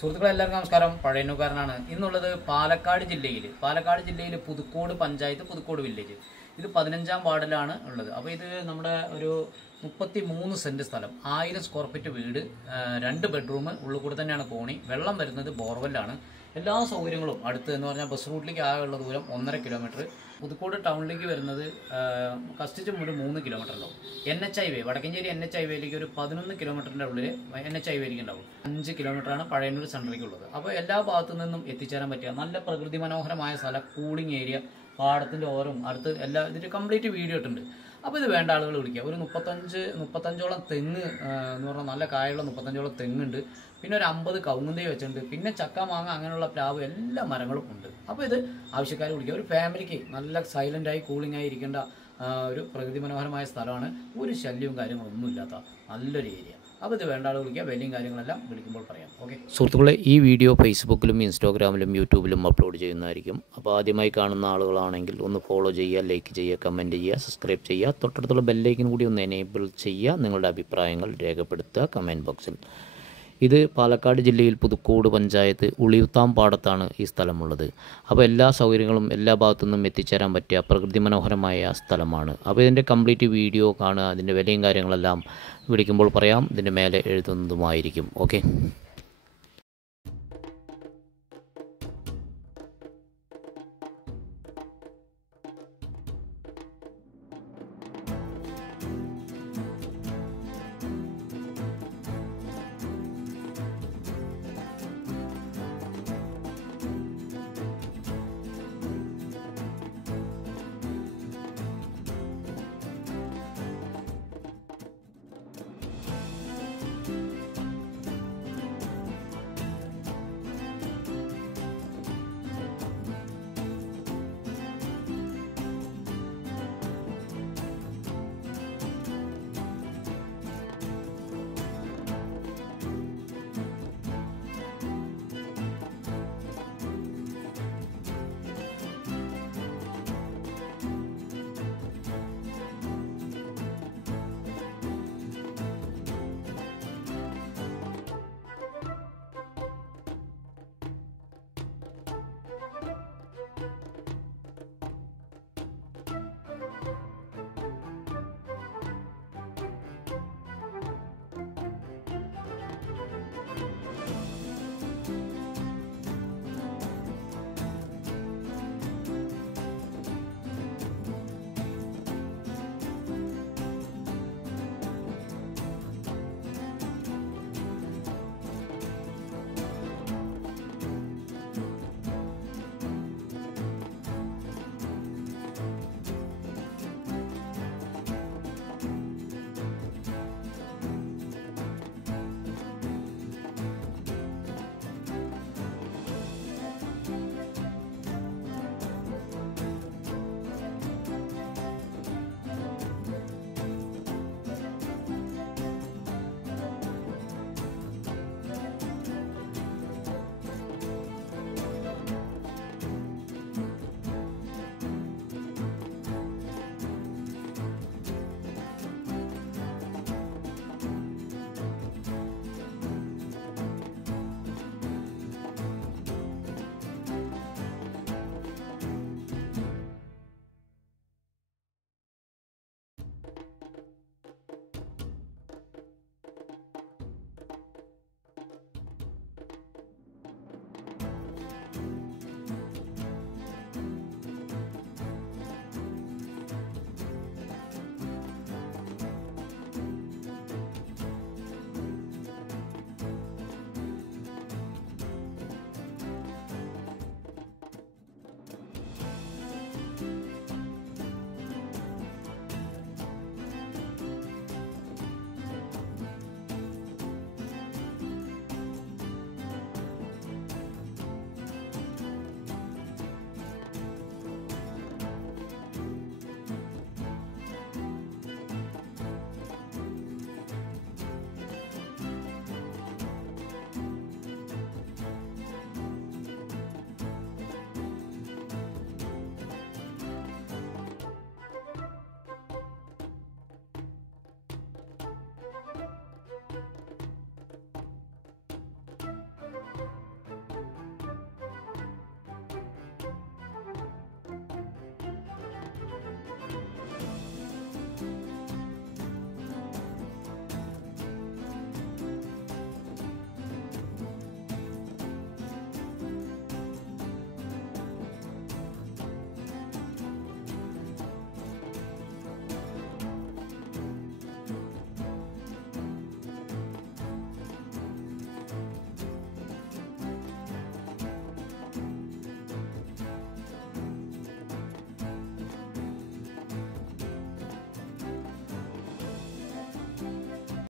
സുഹൃത്തുക്കളെ എല്ലാവർക്കും നമസ്കാരം. പഴയന്നൂക്കാരനാണ്. ഇന്നുള്ളത് പാലക്കാട് ജില്ലയിൽ പുതുക്കോട് പഞ്ചായത്ത്, പുതുക്കോട് വില്ലേജ്. ഇത് 15ാം വാർഡിലാണ് ഉള്ളത്. അപ്പോൾ ഇത് നമ്മുടെ ഒരു 33 സെന്റ് സ്ഥലം, 1000 സ്ക്വയർ ഫീറ്റ് വീട്, 2 ബെഡ്റൂം, ഉള്ളിൽ കൂടെ തന്നെയാണ് കോണി. വെള്ളം വരുന്നത് ബോർവെല്ലാണ്. എല്ലാ സൗകര്യങ്ങളും അടുത്ത് എന്ന് പറഞ്ഞാൽ ബസ് റൂട്ടിലേക്ക് ആകെയുള്ള ദൂരം 1.5 കിലോമീറ്റർ. പുതുക്കോട് ടൗണിലേക്ക് വരുന്നത് കഷ്ടിച്ചും ഒരു 3 കിലോമീറ്റർ ഉണ്ടാവും. NH ഹൈവേ, വടക്കഞ്ചേരി NH ഹൈവേയിലേക്ക് ഒരു 11 കിലോമീറ്ററിൻ്റെ ഉള്ളിൽ NH ഹൈവേയിലേക്ക് ഉണ്ടാവും. 5 കിലോമീറ്ററാണ് പഴയന്നൂർ സെൻറ്ററിലേക്ക് ഉള്ളത്. അപ്പോൾ എല്ലാ ഭാഗത്തു നിന്നും എത്തിച്ചേരാൻ പറ്റിയ നല്ല പ്രകൃതി മനോഹരമായ സ്ഥലം, കൂളിംഗ് ഏരിയ, പാടത്തിൻ്റെ ഓരം അടുത്ത് എല്ലാ ഇതിൻ്റെ കംപ്ലീറ്റ് വീഡിയോ ഇട്ടുണ്ട്. അപ്പോൾ ഇത് വേണ്ട ആളുകൾ വിളിക്കുക. ഒരു 35ഓളം തെങ്ങ് എന്ന് പറഞ്ഞാൽ നല്ല കായുള്ള 35ഓളം തെങ്ങുണ്ട്. പിന്നെ ഒരു 50 കവുങ്ങുന്തൈ വെച്ചിട്ടുണ്ട്. പിന്നെ ചക്ക, മാങ്ങ, അങ്ങനെയുള്ള പ്ലാവ് എല്ലാ മരങ്ങളും ഉണ്ട്. അപ്പോൾ ഇത് ആവശ്യക്കാർ വിളിക്കുക. ഒരു ഫാമിലിക്ക് നല്ല സൈലൻ്റായി കൂളിംഗ് ആയി ഇരിക്കേണ്ട ഒരു പ്രകൃതി മനോഹരമായ സ്ഥലമാണ്. ഒരു ശല്യവും കാര്യങ്ങളൊന്നും ഇല്ലാത്ത നല്ലൊരു ഏരിയ. അപ്പോൾ ഇത് വേണ്ട ആളുകൾ വിളിക്കുക. വിലയും കാര്യങ്ങളെല്ലാം വിളിക്കുമ്പോൾ പറയാം. ഓക്കെ സുഹൃത്തുക്കളെ, ഈ വീഡിയോ ഫേസ്ബുക്കിലും ഇൻസ്റ്റാഗ്രാമിലും യൂട്യൂബിലും അപ്ലോഡ് ചെയ്യുന്നതായിരിക്കും. അപ്പോൾ ആദ്യമായി കാണുന്ന ആളുകളാണെങ്കിൽ ഒന്ന് ഫോളോ ചെയ്യുക, ലൈക്ക് ചെയ്യുക, കമൻറ്റ് ചെയ്യുക, സബ്സ്ക്രൈബ് ചെയ്യുക. തൊട്ടടുത്തുള്ള ബെല്ലൈക്കൻ കൂടി ഒന്ന് എനേബിൾ ചെയ്യുക. നിങ്ങളുടെ അഭിപ്രായങ്ങൾ രേഖപ്പെടുത്തുക കമൻറ്റ് ബോക്സിൽ. ഇത് പാലക്കാട് ജില്ലയിൽ പുതുക്കോട് പഞ്ചായത്ത് ഉളിയുത്താം പാടത്താണ് ഈ സ്ഥലമുള്ളത്. അപ്പോൾ എല്ലാ സൗകര്യങ്ങളും എല്ലാ ഭാഗത്തു നിന്നും എത്തിച്ചേരാൻ പറ്റിയ പ്രകൃതി മനോഹരമായ സ്ഥലമാണ്. അപ്പോൾ ഇതിൻ്റെ കംപ്ലീറ്റ് വീഡിയോ കാണുക. അതിൻ്റെ വിലയും കാര്യങ്ങളെല്ലാം വിളിക്കുമ്പോൾ പറയാം. ഇതിൻ്റെ മേലെ എഴുതുന്നതുമായിരിക്കും. ഓക്കെ.